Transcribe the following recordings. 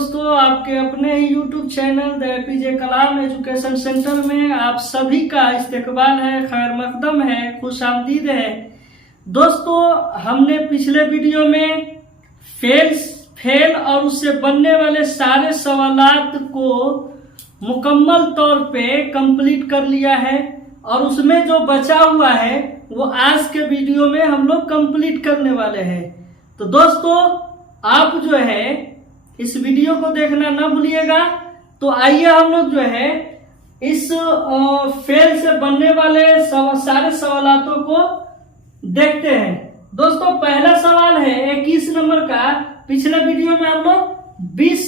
दोस्तों, आपके अपने ही YouTube channel the APJ Kalam education centre में आप सभी का इस्तकबाल है, खैर मकदम है, खुश आमदीद है। दोस्तों, हमने पिछले वीडियो में फेल और उससे बनने वाले सारे सवालात को मुकम्मल तौर पे कंप्लीट कर लिया है और उसमें जो बचा हुआ है वो आज के वीडियो में हम लोग कंप्लीट करने वाले हैं। तो दोस्तों, आप जो है इस वीडियो को देखना ना भूलिएगा। तो आइए हम लोग जो है इस फेल से बनने वाले सारे सवालातों को देखते हैं। दोस्तों, पहला सवाल है 21 नंबर का। पिछले वीडियो में हम लोग 20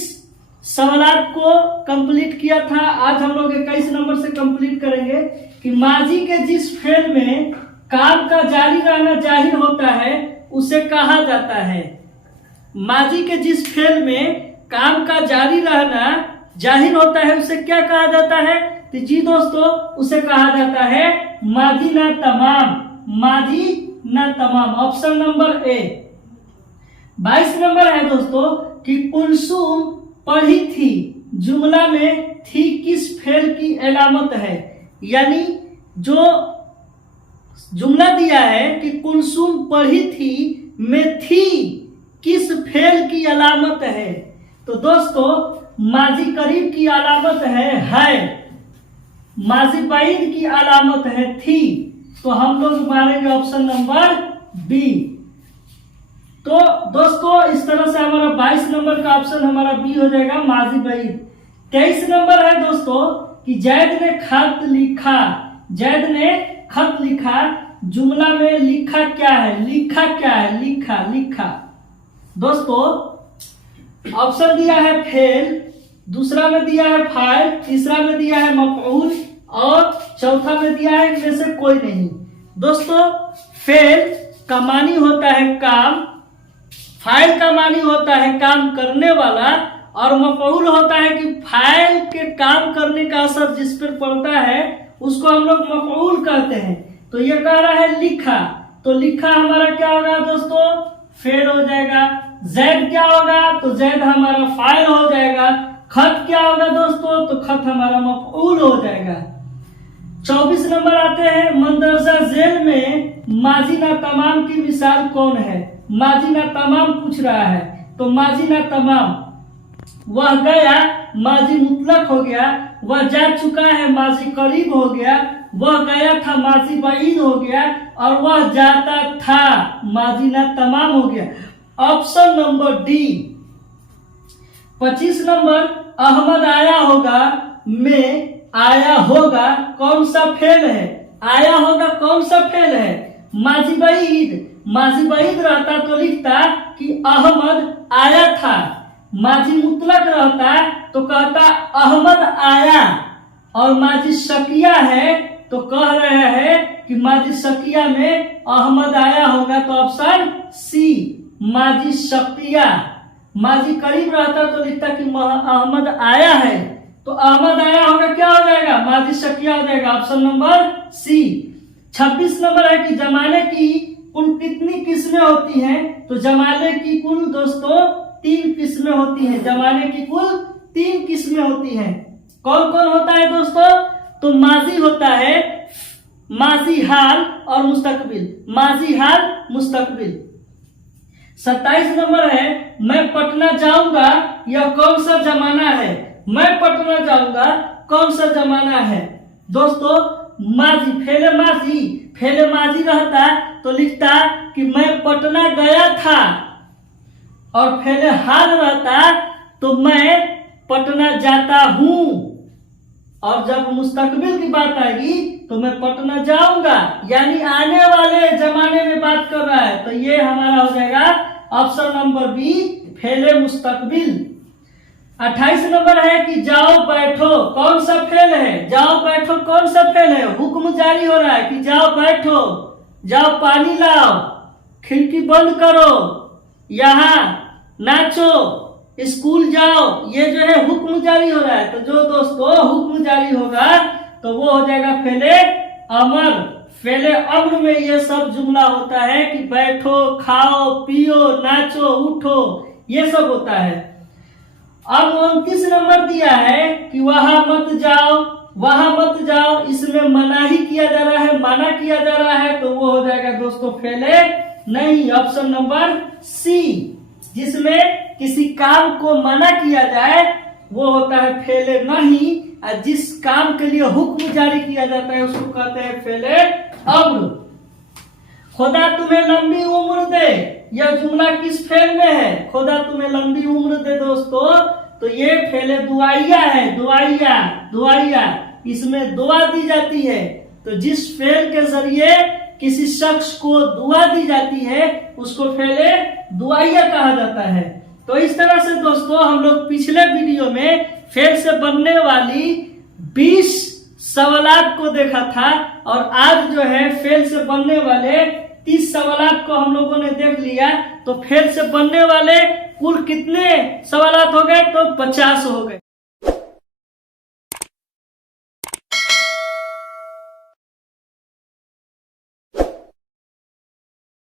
सवालात को कंप्लीट किया था। आज हम लोग 21 नंबर से कंप्लीट करेंगे कि माजी के जिस फेल में काम का जारी रहना जाहिर होता है उसे कहा जाता है। माजी के जिस फेल में काम का जारी रहना जाहिर होता है उसे क्या कहा जाता है? तो जी दोस्तों, उसे कहा जाता है माजी ना तमाम। माजी ना तमाम, ऑप्शन नंबर ए। 22 नंबर है दोस्तों कि कुलसुम पढ़ी थी जुमला में थी किस फेल की अलामत है। यानी जो जुमला दिया है कि कुलसुम पढ़ी थी में थी किस फेल की अलामत है। तो दोस्तों, माजी करीब की अलामत है, माजी बाइद की अलामत है थी। तो हम लोग मारेंगे ऑप्शन नंबर बी। तो दोस्तों, इस तरह से हमारा 22 नंबर का ऑप्शन हमारा बी हो जाएगा, माजी बाइद। 23 नंबर है दोस्तों कि जैद ने खत लिखा। जैद ने खत लिखा, जुमला में लिखा क्या है? लिखा क्या है? लिखा। दोस्तों, ऑप्शन दिया है फेल, दूसरा में दिया है फाइल, तीसरा में दिया है मफऊल और चौथा में दिया है इनमें से कोई नहीं। दोस्तों, फेल का मानी होता है काम, फाइल का मानी होता है काम करने वाला और मफऊल होता है कि फाइल के काम करने का असर जिस पर पड़ता है उसको हम लोग मफऊल कहते हैं। तो ये कह रहा है लिखा, तो लिखा हमारा क्या होगा दोस्तों? फेल हो जाएगा। जैद क्या होगा? तो जैद हमारा फाइल हो जाएगा। खत क्या होगा दोस्तों? तो खत हमारा मफऊल हो जाएगा। 24 नंबर आते हैं, मंदरजा जेल में माजी ना तमाम की मिसाल कौन है? माजी ना तमाम पूछ रहा है। तो माजी ना तमाम, वह गया, माजी मुतलक हो गया। वह जा चुका है, माजी करीब हो गया। वह गया था, माजी बाईद हो गया। और वह जाता था, माजी ना तमाम हो गया। Option number D. 25 नंबर, अहमद आया होगा में आया होगा कौन सा फेल है? आया होगा कौन सा फेल है? माजी बाईद। माजी बाईद रहता तो लिखता कि अहमद आया था। माजी मुतलक रहता तो कहता अहमद आया। और माजी शकिया है तो कह रहे हैं कि माजी शकिया में अहमद आया होगा। तो ऑप्शन सी, माजी शकिया। माजी करीब रहता तो लिखता कि अहमद आया है। तो अहमद आया होगा क्या हो जाएगा? माजी शकिया हो जाएगा, ऑप्शन नंबर सी। 26 नंबर है कि जमाने की कुल कितनी किस्में होती हैं? तो जमाने की कुल दोस्तों 3 किस्में होती हैं। जमाने की कुल 3 किस्में होती हैं। कौन कौन होता है दोस्तों? तो माजी होता है, माजी हाल और मुस्तकबिल। माजी हाल, मुस्तकबिल। 27 नंबर है, मैं पटना जाऊंगा, यह कौन सा जमाना है? मैं पटना जाऊंगा कौन सा जमाना है? दोस्तों, माजी, फेले माजी रहता तो लिखता कि मैं पटना गया था। और फेले हाल रहता तो मैं पटना जाता हूं। और जब मुस्तकबिल की बात आएगी तो मैं पटना जाऊंगा, यानी आने वाले जमाने में बात कर रहा है। तो ये हमारा हो जाएगा ऑप्शन नंबर बी, फेले मुस्तकबिल। 28 नंबर है कि जाओ बैठो कौन सा फेल है? जाओ बैठो कौन सा फेल है? हुक्म जारी हो रहा है कि जाओ बैठो, जाओ पानी लाओ, खिड़की बंद करो, यहाँ नाचो, स्कूल जाओ। ये जो है हुक्म जारी हो रहा है। तो जो दोस्तों हुक्म जारी होगा तो वो हो जाएगा फेले अमर। फेले अम्र में ये सब जुमला होता है कि बैठो, खाओ, पियो, नाचो, उठो, ये सब होता है। अब 29 नंबर दिया है कि वहां मत जाओ, वहां मत जाओ, इसमें मना ही किया जा रहा है, माना किया जा रहा है, तो वो हो जाएगा दोस्तों फेले नहीं। ऑप्शन नंबर सी, जिसमें किसी काम को मना किया जाए वो होता है फेले नहीं, और जिस काम के लिए हुक्म जारी किया जाता है उसको कहते हैं फेले अम्र। खुदा तुम्हें लंबी उम्र दे, यह जुमला किस फेल में है? खुदा तुम्हें लंबी उम्र दे दोस्तों, तो ये फेले दुआइया है, दुआइया दुआइया, इसमें दुआ दी जाती है। तो जिस फेल के जरिए किसी शख्स को दुआ दी जाती है उसको फेले दुआइया कहा जाता है। तो इस तरह से दोस्तों हम लोग पिछले वीडियो में फेल से बनने वाली 20 सवालात को देखा था, और आज जो है फेल से बनने वाले 30 सवालात को हम लोगों ने देख लिया। तो फेल से बनने वाले कुल कितने सवालात हो गए? तो 50 हो गए।